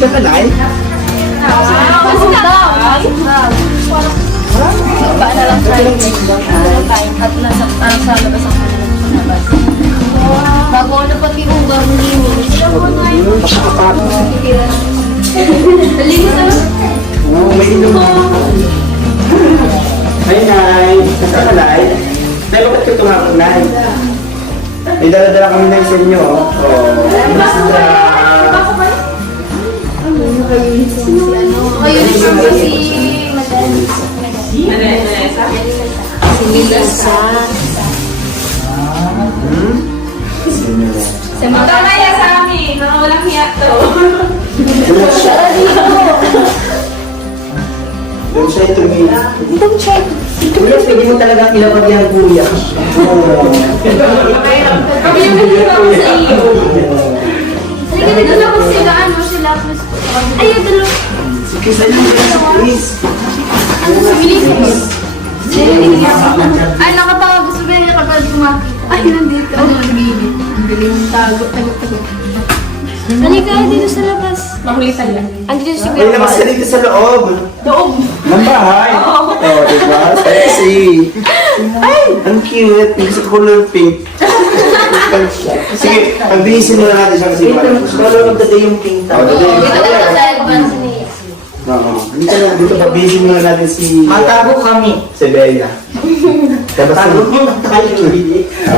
Dito ka, Nay. Ba na lang tayo at nasa sa labas ako labas. Bago ano pati kung bago linis. Linis na. Oo, may ilong. Hi, Nay. Nasaan ka, Nay? Nay, bakit ka tumawag, Nay? May dala-dala kami na sa inyo, oh. Ayun siya kasi madali. Si Melissa. Mamaya sa amin, mga walang hiyak to. Doon siya ito, May. Don't check. Kuya, pwede mo talagang ilapag yan, kuya. Kami yung nahihira ko sa iyo. Sige, dito na kung sila, ano, sila. Ayun, dalo. Si Chris, ano ba si Chris? Ano sa Melissa? Ay, nakatawa. Gusto ba niya kapag kumakita? Ay, nandito. Ano, nagigit. Ang galing tago. Halika, dito sa labas. Makulitan lang. Andito si May labas ka dito sa loob. Loob. Ng bahay. Oo, diba? Sexy. Ay, ang cute. Gusto ko color pink. Sige, pagbihisin mo na natin siya kasi Color of the day yung pink Oh, tao. dito. Dito ka sa advance niya. Oo. Dito pagbihisin mo na natin si Matago kami. Bella. Tapos Tago mo na tayo.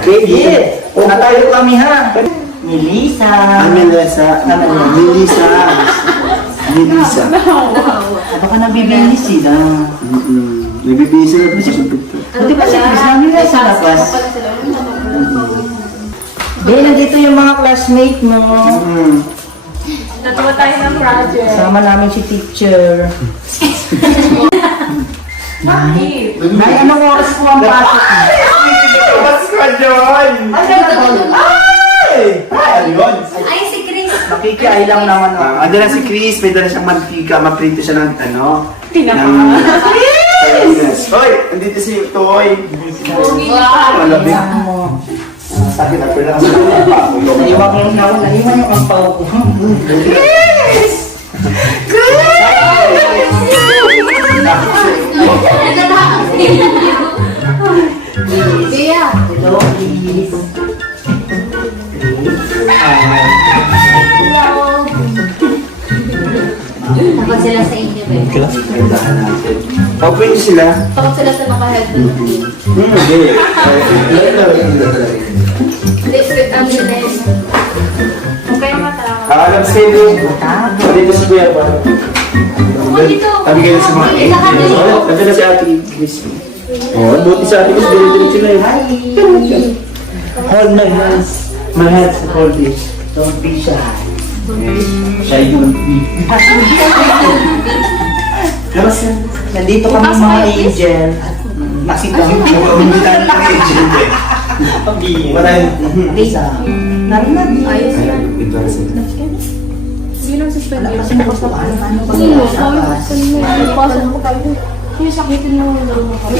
Okay. Yeah. Natayo kami ha. Melissa. Melissa. Melissa. Melissa. Baka nabibinis sila. Nagbibihis sila po sa picture. Buti ba si Chris namin na sa labas? Ben, nandito yung mga classmate mo. Natuwa tayo ng project. Sama namin si teacher. Bakit? Nay, anong oras po ang pasok mo? What's ka, John? Ay! Ay, yun. Ay, si Chris. Makikiay lang naman ako. Ando na si Chris, may dala siyang mantika, maprito siya ng ano. Tinapa. Yes. Hoy, andito si Toy. Malabig. Sakit na pala kasi Naiwan yung nawan, naiwan yung ampaw ko. Bea. Hello, please. Takot sila sa inyo, Bea. Ganda natin. Open niyo sila. Takot sila sa naka-headphone. Hindi. Liquid ambulance. Huwag kayong matawa. Alam sa inyo. Dito si Kuya pa. dito. Sabi kayo sa mga Sabi na si Ate Chris. Oh, buti sa Ate Chris. Diretso na yun. Hold my hands. My hands hold it. Don't be shy. Shy don't be. Nandito kami mga angel. Nakita mo. Hindi tayo ng-agent eh. Maraming. Lisa. Narinig. Ayos na. Ito na sila. Sino sa spell? Kasi bukas na paano ba? Sino? Pasok mo kayo. Sino sakitin mo yung laro mo kayo?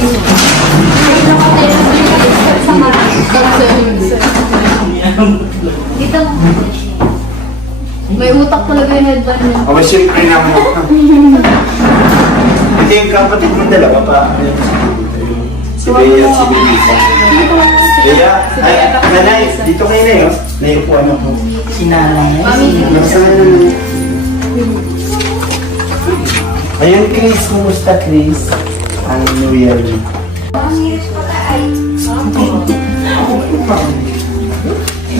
Dito. May utak talaga yung headband niya. O, siyempre nga mo. Ito yung kapatid mong dalawa pa. Si Bea at si Melissa. Bea, ay, nanay, dito kayo na yun. Naiupuan ako. Sinanay. Nasaan? Ayun, Chris. Kumusta, Chris? Ang New Year.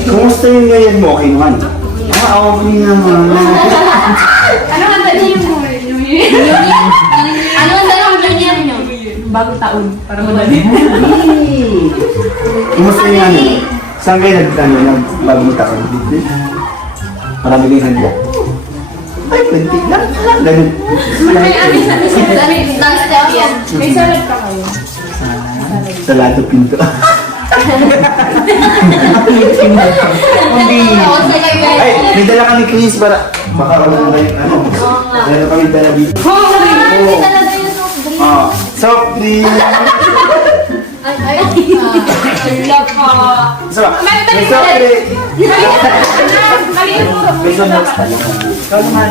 Kumusta yung New Year mo? Okay naman. Okay naman. Ano ang dali yung buhay niyo? Ano ang dalawang ganyan nyo? Bagong taon. Para madali. Kumusta yung ano? Saan kayo nagbagong taon? Dito? Marami kayong handa. Ay, kunti lang. Ganun. May amin sa Dance step yan. May salad pa kayo. Salado pinto. Hindi. Oo, sila yun. Ay, may dala ka ni Chris para baka ano ba yung ano. Meron kami dala dito. Hindi talaga yun. Oh, soft drink. Ay, Ay, love ko. So, sorry. Mali yung puro. Ikaw naman.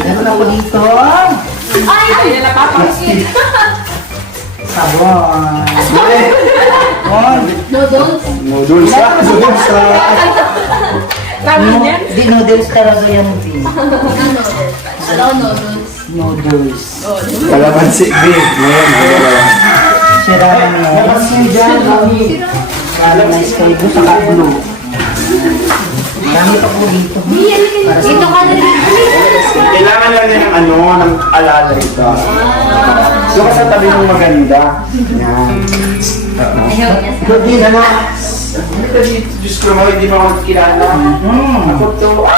Meron ako dito. Ay, nalapapansin. Sabon. Noodles. Noodles ka? Noodles ka? Tama niyan. Di noodles talaga yan, Vin. Noodles. Hello, noodles. Noodles. Kalamansi, babe. Ngayon, Sira na niya. Napansin dyan, mami. Kala na sky blue, saka blue. Marami pa po dito. Ito ka na rin. kailangan lang niya ng ano, ng alala ito. Yung sa tabi ng maganda. Yan. Ayaw niya sa... Good din, ano? Diyos ko naman, hindi mo ako kilala. Ako to. Oh,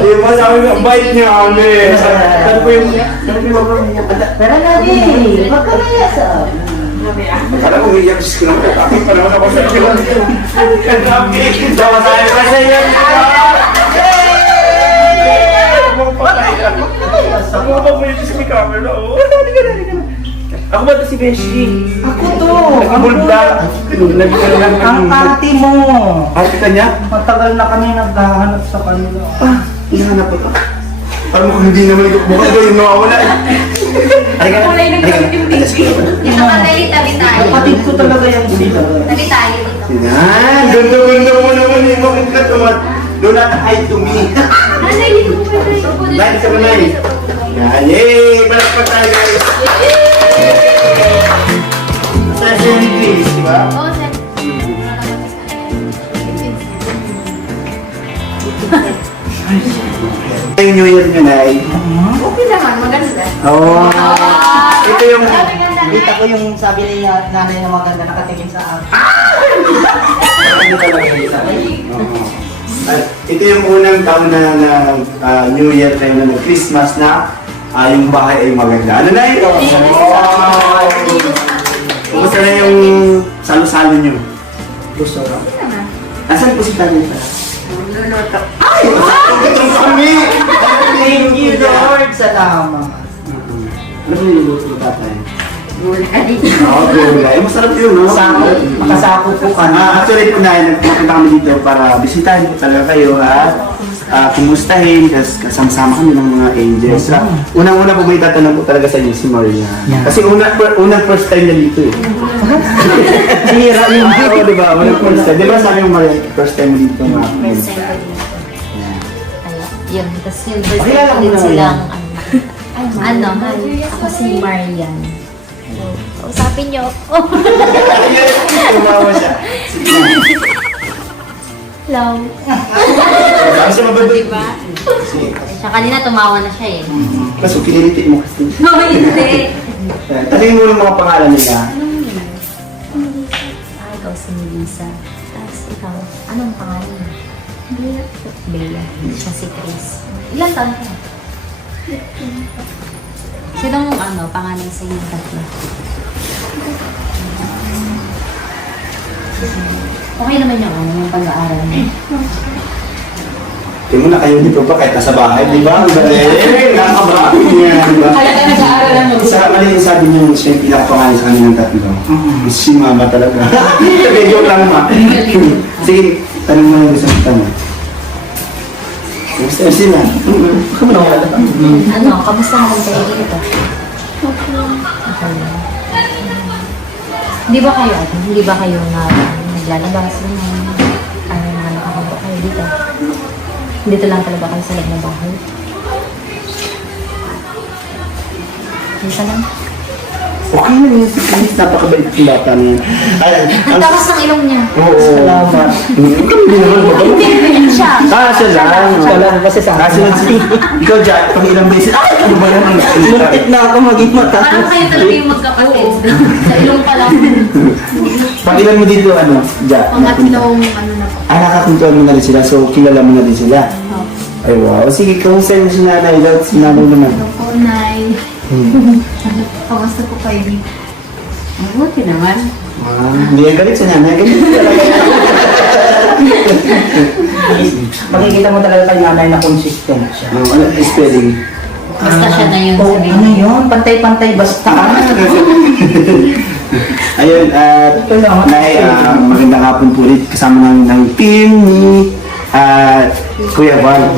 di ba sabi mo, ang bait niya kami. Saan po yung... Tara na, Vin. Huwag ka naya sa... Akala ko umiyak, Diyos ko naman. Bakit pa naman ako sa iyo? Ang dami. Tawa tayo pa sa iyo. Ako ba po yung Diyos ko may camera? Oo. Ako ba ito si Beshi? Ako to. Nagkabulda. Ang ate mo. Ate ka niya? Matagal na kami naghahanap sa kanila. Hinahanap ko to. Parang mukhang hindi naman ito. Mukhang ba yung nawawala eh. Halika na. Kulay ng Halika na. Ito ka na rin, tabi tayo. Kapatid ko talaga yan sila. Tabi tayo dito. Yan. Ganda-ganda mo naman eh. Bakit ka tumat? Do not hide to me. Nanay, dito po pwede. Dahil sa manay. Yan. Yay! Balakpak tayo guys. Sa English, di ba? Oo, sir. Yung New Year nyo, Nay. Okay naman, maganda. Oo. Ito yung... Kita ko yung sabi ni nanay na maganda nakatingin sa akin. Ano talaga yung sabi? Oo. Ito yung unang taon na New Year tayo na Christmas na yung bahay ay maganda. Ano na ito? Wow! Kumusta na yung salo-salo nyo? Gusto ko. Nasaan po si Tanya pa? Luluto. Ay! Ito kami! Thank you, Lord. Salamat. Ano po yung niluto ko tatay? Adito. Oo, gulay. Masarap yun, no? Makasako po ka na. Actually po na, nagpunta kami dito para bisitahin po talaga kayo at kumustahin, kasama kami ng mga angels. Unang-una po may tatanong po talaga sa inyo si Maria. Yeah. Kasi unang first time niya dito eh. Sira yung Oo, di ba? Unang first time. Di ba sabi mo Maria, first time mo dito nga? First time ko dito. Yun, tapos silver Pakilala ko din muna silang ano, ako si Marian. Usapin niyo. Tumawa siya. Hello. Sabi siya mababag. Diba? Siya kanina tumawa na siya eh. Kaso kinilitik mo kasi. No, hindi. Tanungin mo ng mga pangalan nila. Ikaw si Melissa. Tapos ikaw, anong pangalan mo? Bea. Bea. Siya si Chris. Ilan taon ka? Sinong pangalan sa inyong tatlo? Okay naman yung pag-aaral mo. Tingnan mo na kayo dito pa kahit nasa bahay, di ba? Ang galing! Nakakabahan niya, di ba? Kaya ka nag-aaral ng Sa mali yung sabi niyo, siya yung pinakapangalan sa kanilang tatlo. Si Mama talaga. Medyo lang ma. Sige, tanong mo yung gusto mo tanong. Gusto sila. Baka mo nawala ka. Ano, kamusta naman kayo dito? Okay. Hindi ba kayo naglalabas ng nakakabot kayo dito? Dito lang talaga kayo sa loob ng bahay? Dito lang? Okay na yun. Napakabait yung bata niya. Ang takas ng ilong niya. Oo. Salamat. Hindi naman ba? Hindi siya. Siya lang. Siya lang kasi sa Kaso ikaw dyan, pang ilang beses, ay, ano ba yan? Muntik na ako maging mata. Parang kayo talaga yung magkapatid. Sa ilong pa lang. Pang ilan mo dito, ano, dyan? Pangatlong ano na po. Nakakuntuan mo na rin sila, so kilala mo na din sila. Ay, wow. Sige, kung sa'yo si nanay, dapat si nanay naman. Ano po, Nay? Kamusta po kayo dito? Mabuti naman. Hindi yan galit sa nanay. Galit talaga. Makikita mo talaga kay nanay na consistent siya. Ano, spelling? Basta siya na yun. Oh, ano yun? Pantay-pantay basta. Ayun, at Ito lang. Nay, magandang hapon po ulit kasama ng team ni Kuya Val.